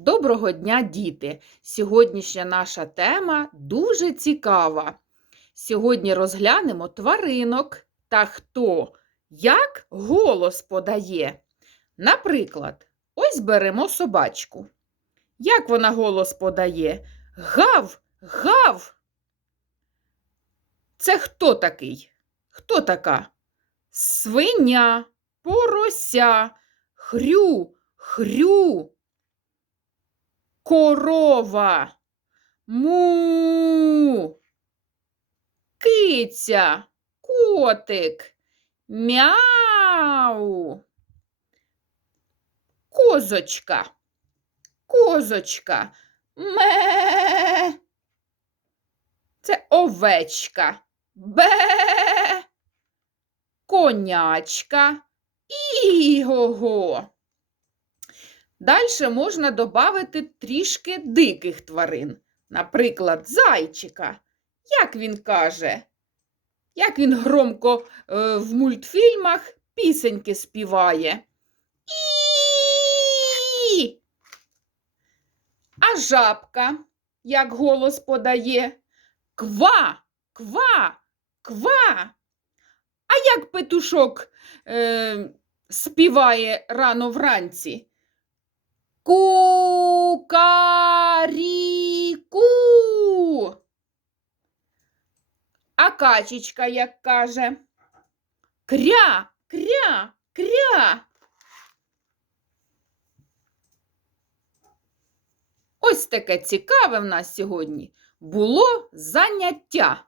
Доброго дня, діти! Сьогоднішня наша тема дуже цікава. Сьогодні розглянемо тваринок та хто як голос подає. Наприклад, ось беремо собачку. Як вона голос подає? Гав, гав. Це хто такий? Хто така? Свиня, порося, хрю, хрю. Корова. Му. Киця. Котик. Мяу. Козочка. Козочка. Ме. Це овечка. Бе. Конячка. Іго-го. Далі можна додати трішки диких тварин. Наприклад, зайчика. Як він каже? Як він громко е, в мультфільмах пісеньки співає. І. А жабка, як голос подає. Ква, ква, ква. А як петушок е, співає рано вранці? Ку-ка-рі-ку. А качечка як каже? Кря, кря, кря. Ось таке цікаве в нас сьогодні було заняття.